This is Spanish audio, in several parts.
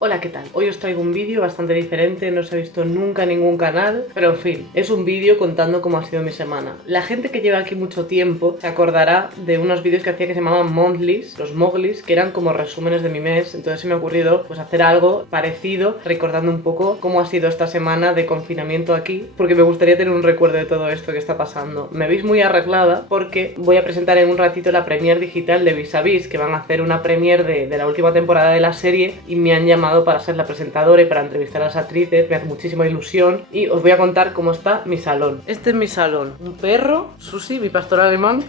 Hola, ¿qué tal? Hoy os traigo un vídeo bastante diferente, no se ha visto nunca en ningún canal, pero en fin, es un vídeo contando cómo ha sido mi semana. La gente que lleva aquí mucho tiempo se acordará de unos vídeos que hacía que se llamaban Monthlies, los Moglis, que eran como resúmenes de mi mes, entonces se me ha ocurrido pues hacer algo parecido, recordando un poco cómo ha sido esta semana de confinamiento aquí, porque me gustaría tener un recuerdo de todo esto que está pasando. Me veis muy arreglada porque voy a presentar en un ratito la premiere digital de Vis a Vis, que van a hacer una premiere de la última temporada de la serie y me han llamado para ser la presentadora y para entrevistar a las actrices, me hace muchísima ilusión y os voy a contar cómo está mi salón. Este es mi salón, un perro, Susi, mi pastor alemán.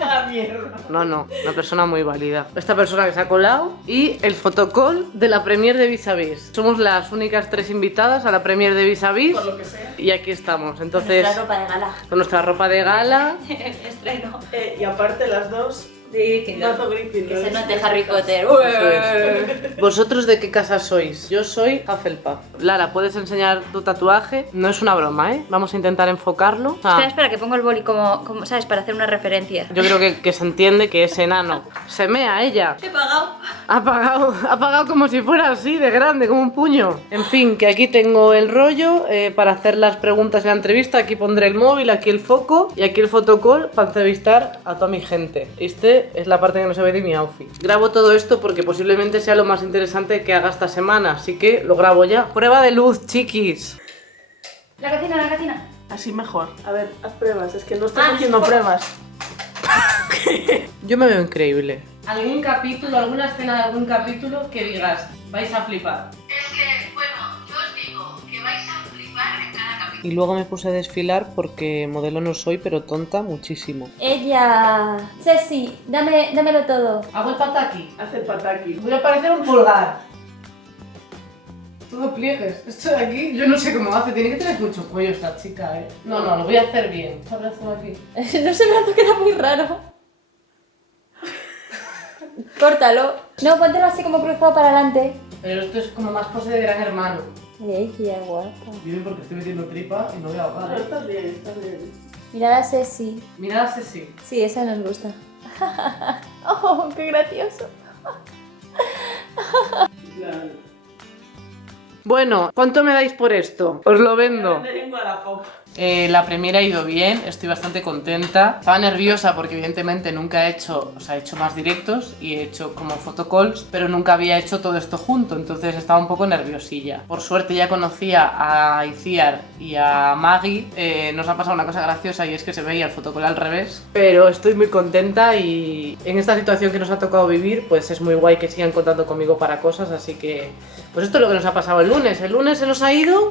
¡La mierda! No, una persona muy válida. Esta persona que se ha colado y el fotocall de la premiere de Vis a Vis. Somos las únicas 3 invitadas a la premiere de Vis a Vis. Por lo que sea. Y aquí estamos, entonces... Nuestra ropa de gala. Con nuestra ropa de gala. Estreno. Y aparte las dos, Sí, que mazo Gryffindor. que se note Harry Potter. Eso es. ¿Vosotros de qué casa sois? Yo soy Hufflepuff. Lara, ¿puedes enseñar tu tatuaje? No es una broma, ¿eh? Vamos a intentar enfocarlo. Espera, que pongo el boli como, ¿sabes? Para hacer una referencia. Yo creo que se entiende que es enano. Se mea ella. He pagado. Ha pagado como si fuera así, de grande, como un puño. En fin, que aquí tengo el rollo para hacer las preguntas en la entrevista. Aquí pondré el móvil, aquí el foco y aquí el fotocall para entrevistar a toda mi gente. Este es la parte que no se ve de mi outfit. Grabo todo esto porque posiblemente sea lo más interesante que haga esta semana, así que lo grabo ya. Prueba de luz, chiquis. La cocina. Así mejor. A ver, haz pruebas. Es que no estás Ah, haciendo sí. pruebas. Yo me veo increíble. ¿Algún capítulo, alguna escena de algún capítulo que digas, vais a flipar? Es que, bueno, yo os digo que vais a flipar en cada capítulo. Y luego me puse a desfilar porque modelo no soy, pero tonta muchísimo. Ella. Ceci, dámelo todo. Hago el pataki. Haz el pataki. Voy a parecer un pulgar. Todo pliegues. Esto de aquí, yo no sé cómo hace. Tiene que tener mucho cuello esta chica, ¿eh? No, lo voy a hacer bien. Este brazo aquí. No sé, me queda muy raro. Córtalo. No, póntelo así como cruzado para adelante. Pero esto es como más pose de gran hermano. Ay, qué guapa. Vive porque estoy metiendo tripa y no voy a ahogar, Pero estás bien, estás bien. Mirad a Ceci. Mirad a Ceci. Sí, esa nos gusta. Oh, qué gracioso. Claro. Bueno, ¿cuánto me dais por esto? Os lo vendo. Merengue a la pop. La premiere ha ido bien, estoy bastante contenta. Estaba nerviosa porque evidentemente nunca he hecho, he hecho más directos y he hecho como photocalls, pero nunca había hecho todo esto junto, entonces estaba un poco nerviosilla. Por suerte ya conocía a Iciar y a Maggie, nos ha pasado una cosa graciosa y es que se veía el photocall al revés, pero estoy muy contenta y en esta situación que nos ha tocado vivir, pues es muy guay que sigan contando conmigo para cosas, así que pues esto es lo que nos ha pasado el lunes. El lunes se nos ha ido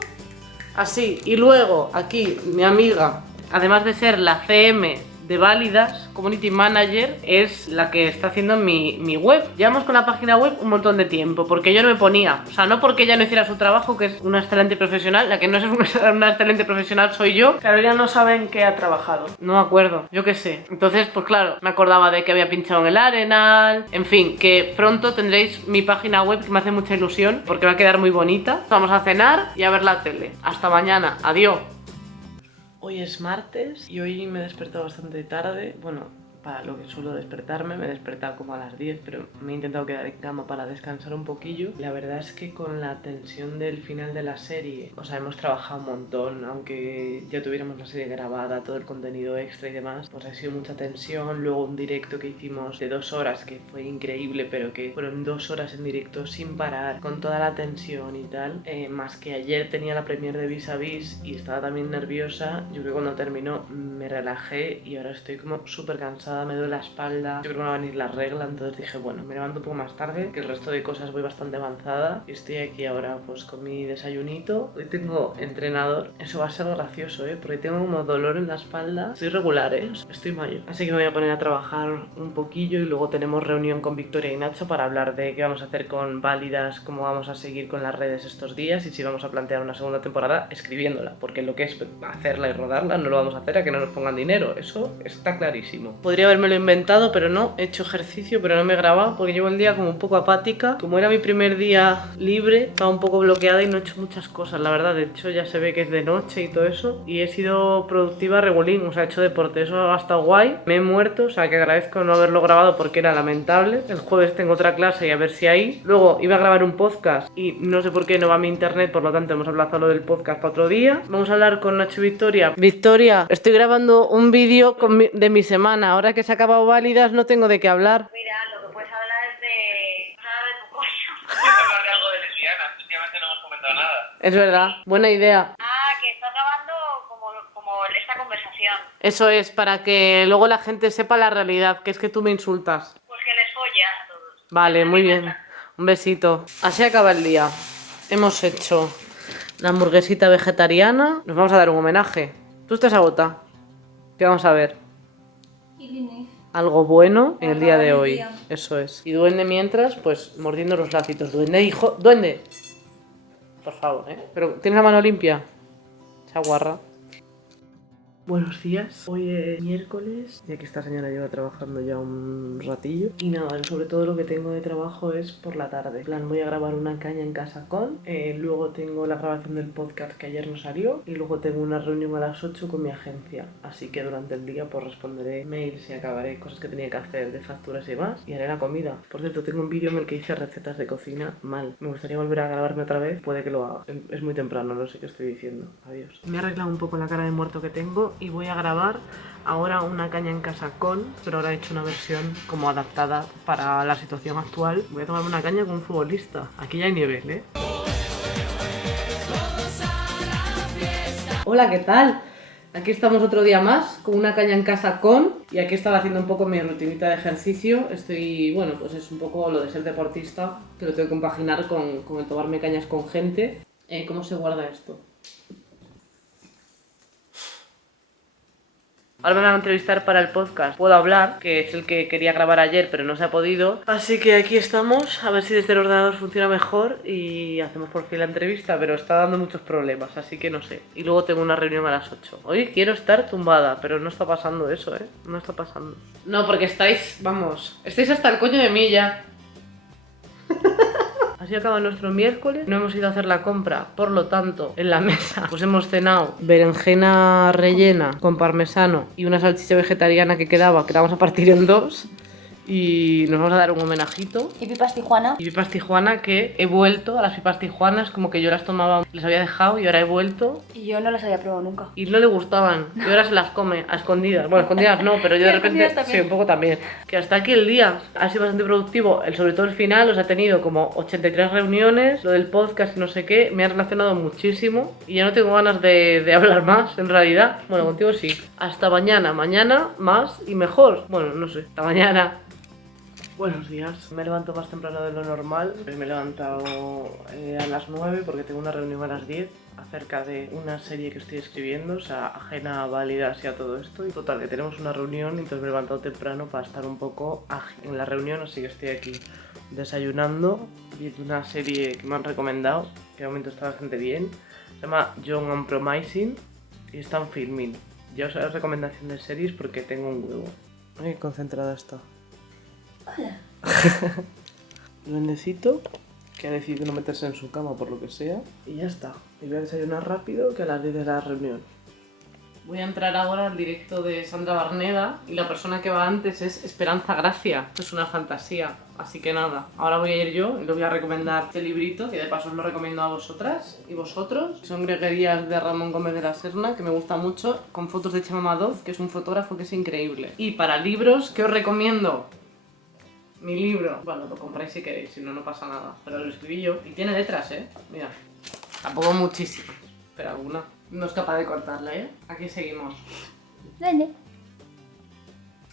así, y luego aquí mi amiga, además de ser la CM de Válidas, Community Manager, es la que está haciendo mi web. Llevamos con la página web un montón de tiempo, porque yo no me ponía, o sea, no porque ella no hiciera su trabajo, que es una excelente profesional, la que no es una excelente profesional soy yo. Claro, ya no saben qué ha trabajado. No me acuerdo, yo qué sé. Entonces, pues claro, me acordaba de que había pinchado en el Arenal. En fin, que pronto tendréis mi página web, que me hace mucha ilusión, porque va a quedar muy bonita. Vamos a cenar y a ver la tele. Hasta mañana, adiós. Hoy es martes y hoy me he despertado bastante tarde. Bueno, para lo que suelo despertarme, me he despertado como a las 10, pero me he intentado quedar en cama para descansar un poquillo. La verdad es que con la tensión del final de la serie, o sea, hemos trabajado un montón, aunque ya tuviéramos la serie grabada, todo el contenido extra y demás, pues ha sido mucha tensión. Luego un directo que hicimos de 2 horas, que fue increíble, pero que fueron 2 horas en directo sin parar, con toda la tensión y tal. Más que ayer tenía la premiere de Vis a Vis y estaba también nerviosa. Yo creo que cuando terminó me relajé y ahora estoy como súper cansada, me duele la espalda, yo creo que me va a venir la regla, entonces dije, bueno, me levanto un poco más tarde, que el resto de cosas voy bastante avanzada y estoy aquí ahora pues con mi desayunito. Hoy tengo entrenador, eso va a ser gracioso, porque tengo como dolor en la espalda, estoy regular, estoy mayo, así que me voy a poner a trabajar un poquillo y luego tenemos reunión con Victoria y Nacho para hablar de qué vamos a hacer con Válidas, cómo vamos a seguir con las redes estos días y si vamos a plantear una segunda temporada escribiéndola, porque lo que es hacerla y rodarla no lo vamos a hacer a que no nos pongan dinero, eso está clarísimo. Podría podía habérmelo inventado, pero no. He hecho ejercicio, pero no me he grabado porque llevo el día como un poco apática. Como era mi primer día libre, estaba un poco bloqueada y no he hecho muchas cosas, la verdad. De hecho, ya se ve que es de noche y todo eso. Y he sido productiva regulín, o sea, he hecho deporte. Eso ha estado guay. Me he muerto, o sea, que agradezco no haberlo grabado porque era lamentable. El jueves tengo otra clase y a ver si ahí. Luego iba a grabar un podcast y no sé por qué no va mi internet, por lo tanto hemos aplazado lo del podcast para otro día. Vamos a hablar con Nacho y Victoria. Victoria, estoy grabando un vídeo de mi semana. Ahora que se ha acabado válidas no tengo de qué hablar. Mira, lo que puedes hablar es de... nada de tu coño. Hablar de algo de lesbianas, últimamente no hemos comentado nada. Es verdad, buena idea. Ah, que estás grabando como esta conversación. Eso es, para que luego la gente sepa la realidad, que es que tú me insultas. Pues que les follas a todos. Vale, muy bien. Un besito. Así acaba el día. Hemos hecho la hamburguesita vegetariana. Nos vamos a dar un homenaje. ¿Tú estás agota? ¿Qué vamos a ver? Algo bueno en el día de hoy. Eso es. Y duende mientras, pues mordiendo los lacitos. Duende, hijo. Duende. Por favor, ¿eh? Pero ¿tienes la mano limpia? Esa guarra. Buenos días, hoy es miércoles, ya que esta señora lleva trabajando ya un ratillo. Y nada, sobre todo lo que tengo de trabajo es por la tarde. En plan, voy a grabar una caña en casa con, luego tengo la grabación del podcast que ayer no salió, y luego tengo una reunión a las 8 con mi agencia. Así que durante el día pues responderé mails y acabaré cosas que tenía que hacer de facturas y demás, y haré la comida. Por cierto, tengo un vídeo en el que hice recetas de cocina mal. Me gustaría volver a grabarme otra vez, puede que lo haga. Es muy temprano, no sé qué estoy diciendo. Adiós. Me he arreglado un poco la cara de muerto que tengo y voy a grabar ahora una caña en casa con, pero ahora he hecho una versión como adaptada para la situación actual. Voy a tomar una caña con un futbolista. Aquí ya hay nivel, ¿eh? Hola, ¿qué tal? Aquí estamos otro día más con una caña en casa con, y aquí estaba haciendo un poco mi rutinita de ejercicio. Estoy, bueno, pues es un poco lo de ser deportista, que lo tengo que compaginar con el tomarme cañas con gente. ¿Cómo se guarda esto? Ahora me van a entrevistar para el podcast. Puedo hablar, que es el que quería grabar ayer, pero no se ha podido. Así que aquí estamos, a ver si desde el ordenador funciona mejor y hacemos por fin la entrevista, pero está dando muchos problemas, así que no sé. Y luego tengo una reunión a las 8. Hoy quiero estar tumbada, pero no está pasando eso, ¿eh? No está pasando. No, porque estáis, vamos, estáis hasta el coño de mí ya. Así acaba nuestro miércoles, no hemos ido a hacer la compra, por lo tanto, en la mesa pues hemos cenado berenjena rellena con parmesano y una salchicha vegetariana que quedaba, que la vamos a partir en dos. Y nos vamos a dar un homenajito. ¿Y pipas Tijuana? Y pipas Tijuana, que he vuelto a las pipas Tijuanas, como que yo las tomaba, les había dejado y ahora he vuelto. Y yo no las había probado nunca. Y no le gustaban, y ahora se las come a escondidas. Bueno, a escondidas no, pero yo de repente sí, un poco también. Que hasta aquí el día ha sido bastante productivo, sobre todo el final, os ha tenido como 83 reuniones, lo del podcast y no sé qué, me ha relacionado muchísimo y ya no tengo ganas de hablar más, en realidad. Bueno, contigo sí. Hasta mañana, mañana más y mejor. Bueno, no sé, hasta mañana. Buenos días, me levanto más temprano de lo normal. Me he levantado a las 9 porque tengo una reunión a las 10 acerca de una serie que estoy escribiendo, o sea, ajena a válidas y a todo esto. Y total, que tenemos una reunión, entonces me he levantado temprano para estar un poco en la reunión, así que estoy aquí desayunando, viendo una serie que me han recomendado, que de momento está bastante bien. Se llama Young and Promising y está en Filmin. Ya os haré recomendación de series porque tengo un huevo. Ay, concentrada está. Hola. Duendecito, que ha decidido no meterse en su cama por lo que sea. Y ya está. Y voy a desayunar rápido, que a las 10 de la reunión. Voy a entrar ahora al directo de Sandra Barneda y la persona que va antes es Esperanza Gracia. Esto es una fantasía, así que nada. Ahora voy a ir yo y le voy a recomendar este librito, que de paso os lo recomiendo a vosotras y vosotros. Son greguerías de Ramón Gómez de la Serna, que me gusta mucho, con fotos de Chema Madoz, que es un fotógrafo que es increíble. Y para libros, ¿qué os recomiendo? Mi libro, bueno, lo compráis si queréis, si no, no pasa nada. Pero lo escribí yo y tiene letras, ¿eh? Mira, tampoco muchísimas, pero alguna. No es capaz de cortarla, ¿eh? Aquí seguimos. ¿Dónde?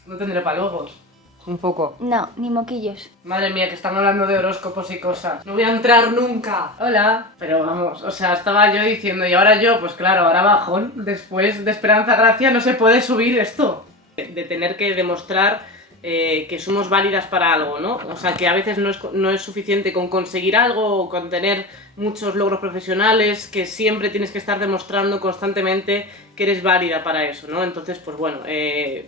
No tendré palogos. Un poco. No, ni moquillos. Madre mía, que están hablando de horóscopos y cosas. No voy a entrar nunca. Hola. Pero vamos, o sea, estaba yo diciendo, y ahora yo, pues claro, ahora bajón. Después de Esperanza Gracia no se puede subir esto. De tener que demostrar que somos válidas para algo, ¿no? O sea, que a veces no es suficiente con conseguir algo o con tener muchos logros profesionales, que siempre tienes que estar demostrando constantemente que eres válida para eso, ¿no? Entonces, pues bueno,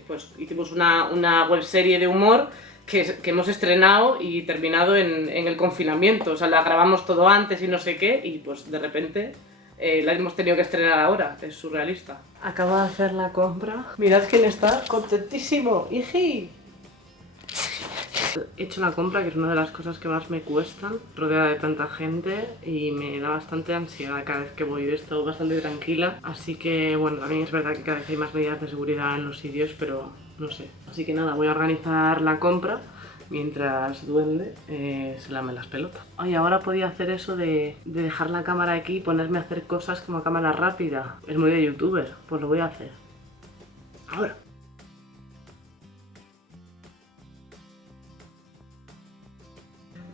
pues hicimos una webserie de humor que hemos estrenado y terminado en el confinamiento. O sea, la grabamos todo antes y no sé qué, y pues de repente la hemos tenido que estrenar ahora. Es surrealista. Acabo de hacer la compra. Mirad quién está contentísimo, ¡iji! He hecho la compra, que es una de las cosas que más me cuestan, rodeada de tanta gente, y me da bastante ansiedad cada vez que voy. He estado bastante tranquila, así que bueno, también es verdad que cada vez hay más medidas de seguridad en los sitios, pero no sé. Así que nada, voy a organizar la compra mientras Duende se lame las pelotas. Ay, ahora podía hacer eso de dejar la cámara aquí y ponerme a hacer cosas como a cámara rápida. Es muy de youtuber, pues lo voy a hacer. Ahora.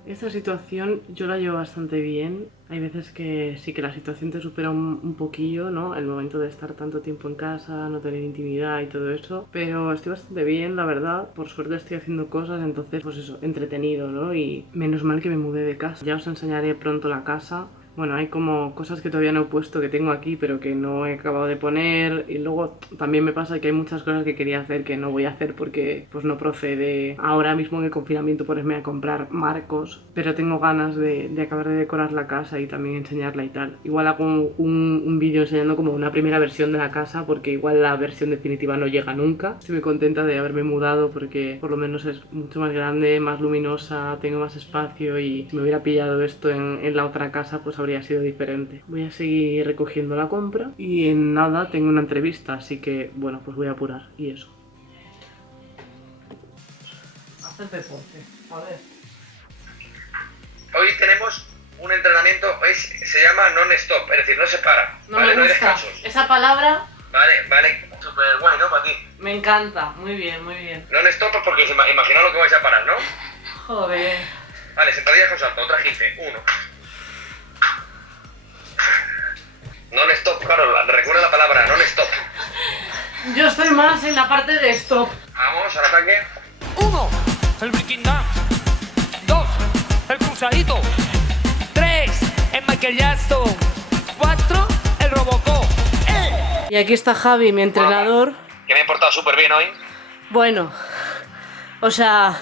Esta situación yo la llevo bastante bien. Hay veces que sí que la situación te supera un poquillo, ¿no? El momento de estar tanto tiempo en casa, no tener intimidad y todo eso. Pero estoy bastante bien, la verdad. Por suerte estoy haciendo cosas, entonces pues eso, entretenido, ¿no? Y menos mal que me mudé de casa. Ya os enseñaré pronto la casa. Bueno, hay como cosas que todavía no he puesto, que tengo aquí, pero que no he acabado de poner. Y luego también me pasa que hay muchas cosas que quería hacer que no voy a hacer porque pues no procede ahora mismo en el confinamiento ponerme a comprar marcos. Pero tengo ganas de acabar de decorar la casa y también enseñarla y tal. Igual hago un vídeo enseñando como una primera versión de la casa, porque igual la versión definitiva no llega nunca. Estoy muy contenta de haberme mudado porque por lo menos es mucho más grande, más luminosa, tengo más espacio, y si me hubiera pillado esto en la otra casa pues habría sido diferente. Voy a seguir recogiendo la compra y en nada tengo una entrevista, así que bueno, pues voy a apurar y eso. Hacer deporte, a ver. Hoy tenemos un entrenamiento, se llama non-stop, es decir, no se para. No ¿vale? me No hay gusta. descansos. Esa palabra Vale, súper guay, ¿no? Para ti. me encanta. Muy bien, muy bien. Non-stop porque imaginaos lo que vais a parar, ¿no? Joder. Vale, sentadillas con salto, otra 15, 1. Non-stop, claro, recuerda la palabra, non-stop. Yo estoy más en la parte de stop. Vamos, al ataque. 1, el breaking dance. 2, el cruzadito. 3, el Michael Jackson. 4, el Robocop. Y aquí está Javi, mi entrenador. Que me he portado súper bien hoy. Bueno, o sea,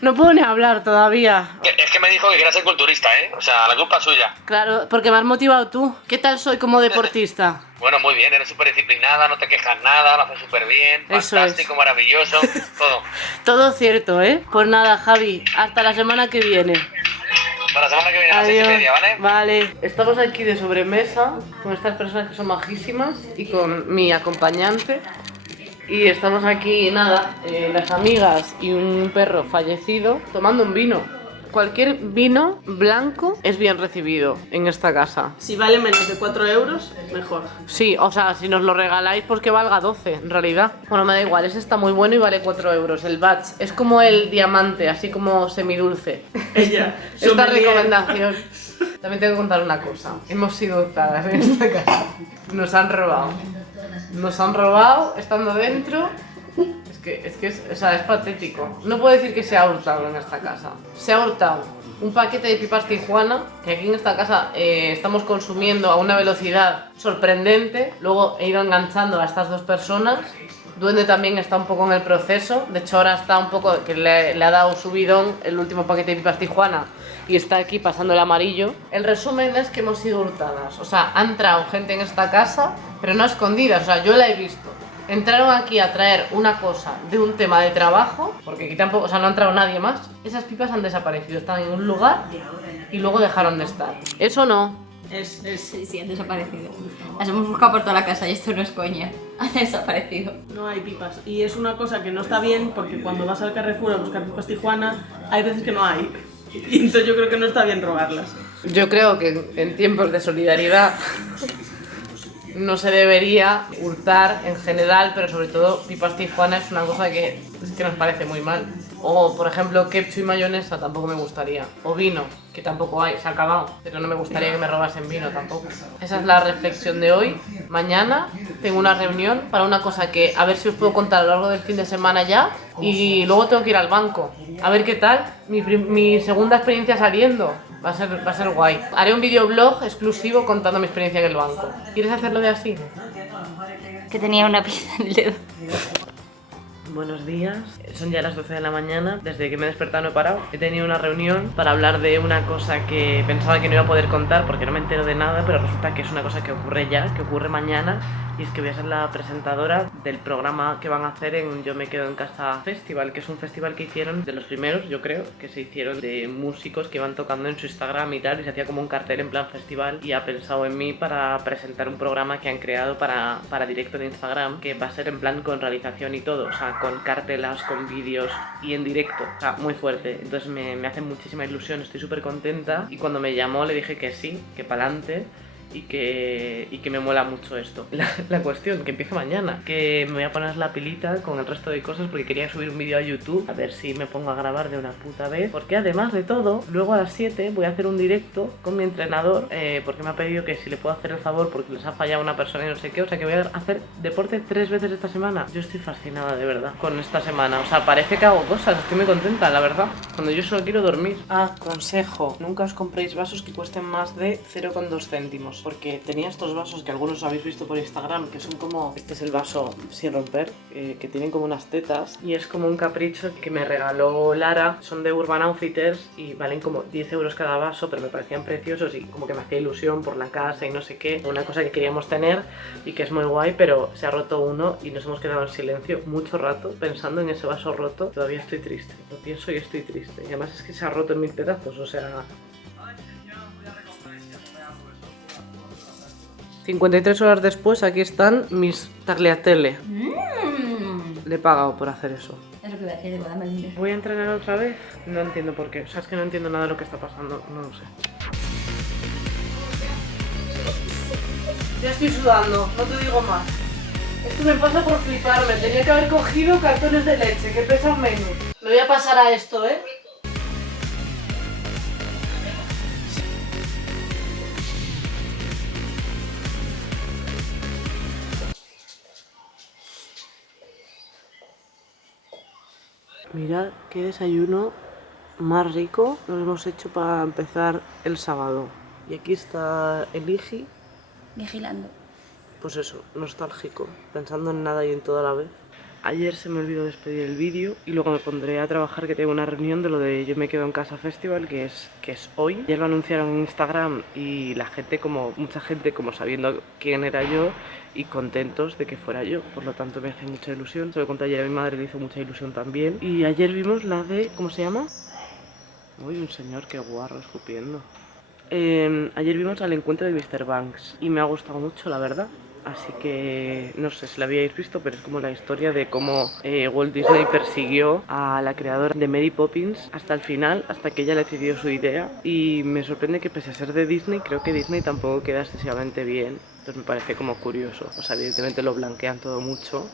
no puedo ni hablar todavía. Es que me dijo que quería ser culturista, ¿eh? O sea, la culpa es suya. Claro, porque me has motivado tú. ¿Qué tal soy como deportista? Bueno, muy bien, eres súper disciplinada, no te quejas nada, lo haces súper bien, Eso fantástico, maravilloso, todo. Todo cierto, ¿eh? Pues nada, Javi, hasta la semana que viene. Para la semana que viene a las 6:30, ¿vale? Vale. Estamos aquí de sobremesa con estas personas que son majísimas y con mi acompañante. Y estamos aquí, nada, las amigas y un perro fallecido tomando un vino. Cualquier vino blanco es bien recibido en esta casa. Si vale menos de 4 euros, mejor. Sí, o sea, si nos lo regaláis, pues que valga 12, en realidad. Bueno, me da igual, ese está muy bueno y vale 4 euros. El batch es como el diamante, así como semidulce. Ella. Esta sommelier. recomendación. También tengo que contar una cosa. Hemos sido hurtadas en esta casa. Nos han robado. Nos han robado estando dentro. O sea, es patético. No puedo decir que se ha hurtado en esta casa. Se ha hurtado un paquete de pipas Tijuana, que aquí en esta casa estamos consumiendo a una velocidad sorprendente. Luego he ido enganchando a estas dos personas. Duende también está un poco en el proceso. De hecho, ahora está un poco, que le ha dado subidón el último paquete de pipas Tijuana y está aquí pasando el amarillo. El resumen es que hemos sido hurtadas. O sea, ha entrado gente en esta casa, pero no a escondidas. O sea, yo la he visto. Entraron aquí a traer una cosa de un tema de trabajo, porque aquí tampoco, o sea, no ha entrado nadie más. Esas pipas han desaparecido, están en un lugar y luego dejaron de estar. Eso no. Sí, han desaparecido. Las hemos buscado por toda la casa y esto no es coña. Han desaparecido. No hay pipas. Y es una cosa que no está bien porque cuando vas al Carrefour a buscar pipas Tijuana, hay veces que no hay. Y entonces yo creo que no está bien robarlas. Yo creo que en tiempos de solidaridad no se debería hurtar en general, pero sobre todo pipas Tijuana es una cosa que nos parece muy mal. O, por ejemplo, ketchup y mayonesa tampoco me gustaría. O vino, que tampoco hay, se ha acabado. Pero no me gustaría que me robasen vino tampoco. Esa es la reflexión de hoy. Mañana tengo una reunión para una cosa que a ver si os puedo contar a lo largo del fin de semana ya. Y luego tengo que ir al banco. A ver qué tal. Mi segunda experiencia saliendo. Va a ser guay. Haré un videoblog exclusivo contando mi experiencia en el banco. ¿Quieres hacerlo de así? Que tenía una pieza en el dedo. Buenos días, son ya las 12 de la mañana, desde que me he despertado no he parado. He tenido una reunión para hablar de una cosa que pensaba que no iba a poder contar porque no me entero de nada, pero resulta que es una cosa que ocurre ya, que ocurre mañana, y es que voy a ser la presentadora del programa que van a hacer en Yo Me Quedo en Casa Festival, que es un festival que hicieron, de los primeros yo creo, que se hicieron de músicos que iban tocando en su Instagram y tal, y se hacía como un cartel en plan festival, y ha pensado en mí para presentar un programa que han creado para directo de Instagram, que va a ser en plan con realización y todo, o sea, con cartelas, con vídeos y en directo, o sea, muy fuerte. Entonces me hace muchísima ilusión, estoy súper contenta, y cuando me llamó le dije que sí, que pa'lante, y que me mola mucho esto. La cuestión, que empieza mañana, que me voy a poner la pilita con el resto de cosas porque quería subir un vídeo a YouTube, a ver si me pongo a grabar de una puta vez, porque además de todo, luego a las 7 voy a hacer un directo con mi entrenador, porque me ha pedido que si le puedo hacer el favor porque les ha fallado una persona y no sé qué, o sea que voy a hacer deporte 3 veces esta semana. Yo estoy fascinada de verdad con esta semana, o sea, parece que hago cosas, estoy muy contenta, la verdad, cuando yo solo quiero dormir. Ah, consejo, nunca os compréis vasos que cuesten más de 0,2 céntimos, porque tenía estos vasos que algunos habéis visto por Instagram, que son como, este es el vaso sin romper, que tienen como unas tetas, y es como un capricho que me regaló Lara, son de Urban Outfitters y valen como 10 euros cada vaso, pero me parecían preciosos y como que me hacía ilusión por la casa y no sé qué, una cosa que queríamos tener y que es muy guay, pero se ha roto uno y nos hemos quedado en silencio mucho rato pensando en ese vaso roto. Todavía estoy triste, lo pienso y estoy triste, y además es que se ha roto en 1000 pedazos, o sea... 53 horas después, aquí están mis tagliatelle. Le he pagado por hacer eso. Es lo que voy a hacer, digo, dame el dinero. ¿Voy a entrenar otra vez? No entiendo por qué. O sea, es que no entiendo nada de lo que está pasando. No lo sé. Ya estoy sudando, no te digo más. Esto me pasa por fliparme. Tenía que haber cogido cartones de leche, que pesan menos. Me voy a pasar a esto, ¿eh? Mirad qué desayuno más rico nos hemos hecho para empezar el sábado. Y aquí está el Igi. Vigilando. Pues eso, nostálgico, pensando en nada y en todo a la vez. Ayer se me olvidó despedir el vídeo y luego me pondré a trabajar, que tengo una reunión de lo de Yo Me Quedo en Casa Festival, que es hoy. Ya lo anunciaron en Instagram y la gente, como mucha gente, como sabiendo quién era yo y contentos de que fuera yo. Por lo tanto me hace mucha ilusión. Se lo conté ayer a mi madre, le hizo mucha ilusión también. Y ayer vimos la de... ¿cómo se llama? Uy, un señor, qué guarro, escupiendo. Ayer vimos al encuentro de Mr. Banks y me ha gustado mucho, la verdad. Así que no sé si la habíais visto, pero es como la historia de cómo Walt Disney persiguió a la creadora de Mary Poppins hasta el final, hasta que ella le cedió su idea. Y me sorprende que, pese a ser de Disney, creo que Disney tampoco queda excesivamente bien. Entonces me parece como curioso. O sea, evidentemente lo blanquean todo mucho,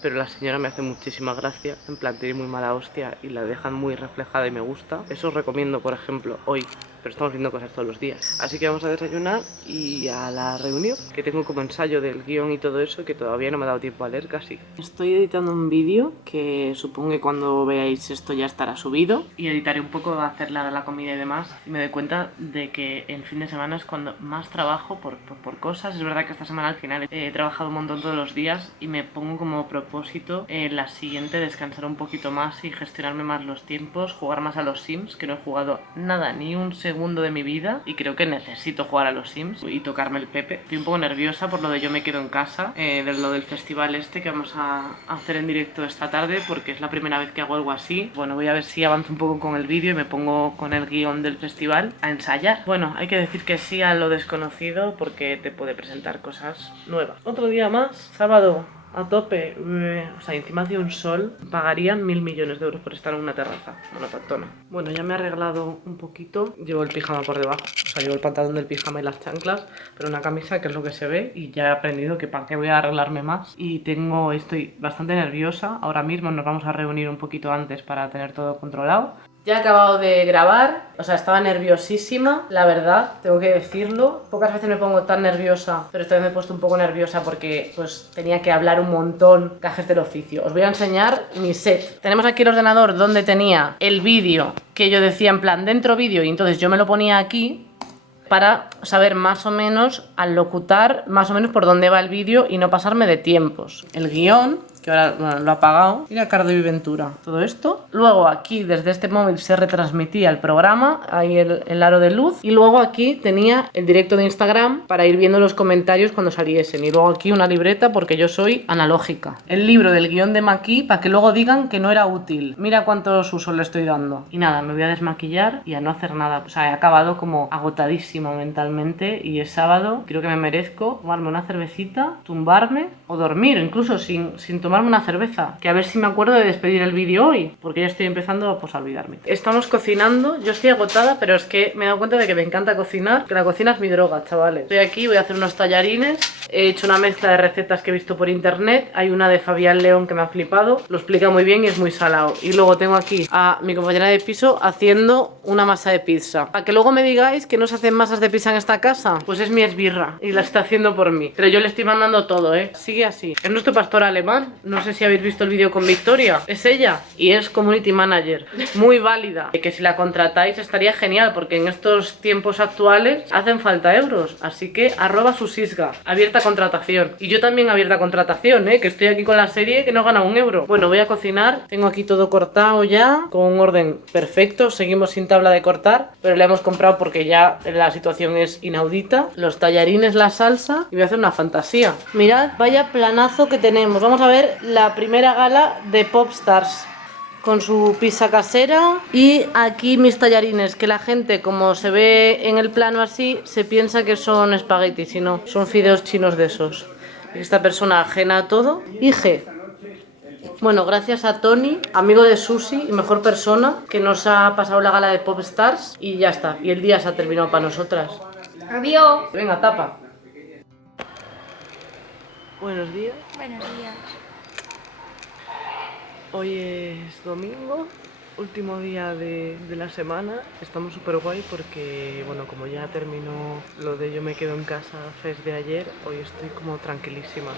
pero la señora me hace muchísima gracia. En plan, tiene muy mala hostia y la dejan muy reflejada y me gusta. Eso os recomiendo, por ejemplo, hoy. Pero estamos viendo cosas todos los días. Así que vamos a desayunar y a la reunión, que tengo como ensayo del guión y todo eso, que todavía no me ha dado tiempo a leer casi. Estoy editando un vídeo que supongo que cuando veáis esto ya estará subido. Y editaré un poco, hacer la comida y demás. Y me doy cuenta de que el fin de semana es cuando más trabajo por cosas. Es verdad que esta semana al final he trabajado un montón todos los días y me pongo como propósito la siguiente descansar un poquito más y gestionarme más los tiempos, jugar más a los Sims, que no he jugado nada, ni un segundo de mi vida, y creo que necesito jugar a los Sims y tocarme el pepe. Estoy un poco nerviosa por lo de Yo Me Quedo en Casa, de lo del festival este que vamos a hacer en directo esta tarde, porque es la primera vez que hago algo así. Bueno, voy a ver si avanzo un poco con el vídeo y me pongo con el guión del festival a ensayar. Bueno, hay que decir que sí a lo desconocido porque te puede presentar cosas nuevas. Otro día más, sábado. A tope, o sea, encima hace un sol, pagarían 1000 millones de euros por estar en una terraza, bueno, tantona. Bueno, ya me he arreglado un poquito, llevo el pijama por debajo, o sea, llevo el pantalón del pijama y las chanclas, pero una camisa, que es lo que se ve, y ya he aprendido que para qué voy a arreglarme más. Y estoy bastante nerviosa, ahora mismo nos vamos a reunir un poquito antes para tener todo controlado. Ya he acabado de grabar, o sea, estaba nerviosísima, la verdad, tengo que decirlo. Pocas veces me pongo tan nerviosa, pero esta vez me he puesto un poco nerviosa porque pues tenía que hablar un montón, gajes del oficio. Os voy a enseñar mi set. Tenemos aquí el ordenador donde tenía el vídeo que yo decía en plan dentro vídeo y entonces yo me lo ponía aquí para saber más o menos, al locutar, más o menos por dónde va el vídeo y no pasarme de tiempos. El guión, que ahora bueno, lo ha apagado. Mira Cardo y Ventura, todo esto. Luego aquí desde este móvil se retransmitía el programa, ahí el aro de luz. Y luego aquí tenía el directo de Instagram para ir viendo los comentarios cuando saliesen. Y luego aquí una libreta porque yo soy analógica. El libro del guión de Maki para que luego digan que no era útil. Mira cuántos usos le estoy dando. Y nada, me voy a desmaquillar y a no hacer nada. O sea, he acabado como agotadísima mentalmente y es sábado. Creo que me merezco tomarme una cervecita, tumbarme o dormir, incluso sin tomarme una cerveza, que a ver si me acuerdo de despedir el vídeo hoy, porque ya estoy empezando pues, a olvidarme. Estamos cocinando, yo estoy agotada, pero es que me he dado cuenta de que me encanta cocinar, que la cocina es mi droga, chavales. Estoy aquí, voy a hacer unos tallarines, he hecho una mezcla de recetas que he visto por internet, hay una de Fabián León que me ha flipado, lo explica muy bien y es muy salado. Y luego tengo aquí a mi compañera de piso haciendo una masa de pizza. Para que luego me digáis que no se hacen masas de pizza en esta casa, pues es mi esbirra y la está haciendo por mí. Pero yo le estoy mandando todo, sigue así. Es nuestro pastor alemán. No sé si habéis visto el vídeo con Victoria. Es ella y es community manager. Muy válida. Que si la contratáis estaría genial porque en estos tiempos actuales hacen falta euros. Así que @susisga. Abierta contratación. Y yo también abierta contratación, que estoy aquí con la serie que no gana un euro. Bueno, voy a cocinar. Tengo aquí todo cortado ya. Con un orden perfecto. Seguimos sin tabla de cortar. Pero la hemos comprado porque ya la situación es inaudita. Los tallarines, la salsa. Y voy a hacer una fantasía. Mirad, vaya planazo que tenemos. Vamos a ver la primera gala de Popstars con su pizza casera y aquí mis tallarines, que la gente como se ve en el plano así se piensa que son espaguetis y no, son fideos chinos de esos. Esta persona ajena a todo. Ige. Bueno, gracias a Tony, amigo de Susi y mejor persona, que nos ha pasado la gala de Popstars y ya está, y el día se ha terminado para nosotras. Adiós. Venga, tapa. Buenos días. Buenos días. Hoy es domingo, último día de la semana. Estamos súper guay porque, bueno, como ya terminó lo de yo me quedo en casa fest de ayer, hoy estoy como tranquilísima.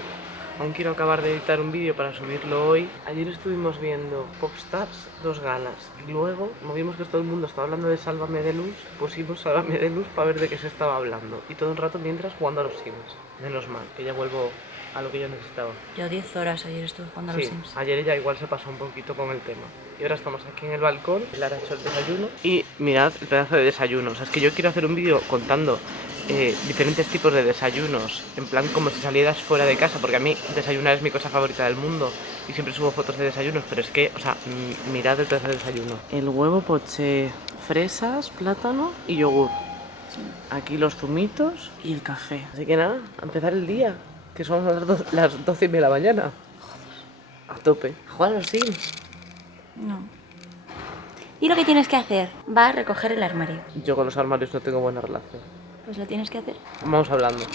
Aún quiero acabar de editar un vídeo para subirlo hoy. Ayer estuvimos viendo Popstars, 2 galas. Y luego, como vimos que todo el mundo estaba hablando de Sálvame de Luz, pusimos Sálvame de Luz para ver de qué se estaba hablando. Y todo el rato mientras jugando a los Sims. Menos mal, que ya vuelvo a lo que yo necesitaba. Yo 10 horas ayer estuve jugando a los Sims. Ayer ella igual se pasó un poquito con el tema. Y ahora estamos aquí en el balcón, Lara ha hecho el desayuno. Y mirad el pedazo de desayuno. O sea, es que yo quiero hacer un vídeo contando diferentes tipos de desayunos. En plan como si salieras fuera de casa, porque a mí desayunar es mi cosa favorita del mundo. Y siempre subo fotos de desayunos, pero es que, o sea, mirad el pedazo de desayuno. El huevo poché, fresas, plátano y yogur. Aquí los zumitos y el café. Así que nada, a empezar el día. Que son las 12:30 de la mañana. Joder. A tope. Juega a los Sims. No. Y lo que tienes que hacer, va a recoger el armario. Yo con los armarios no tengo buena relación. Pues lo tienes que hacer. Vamos hablando.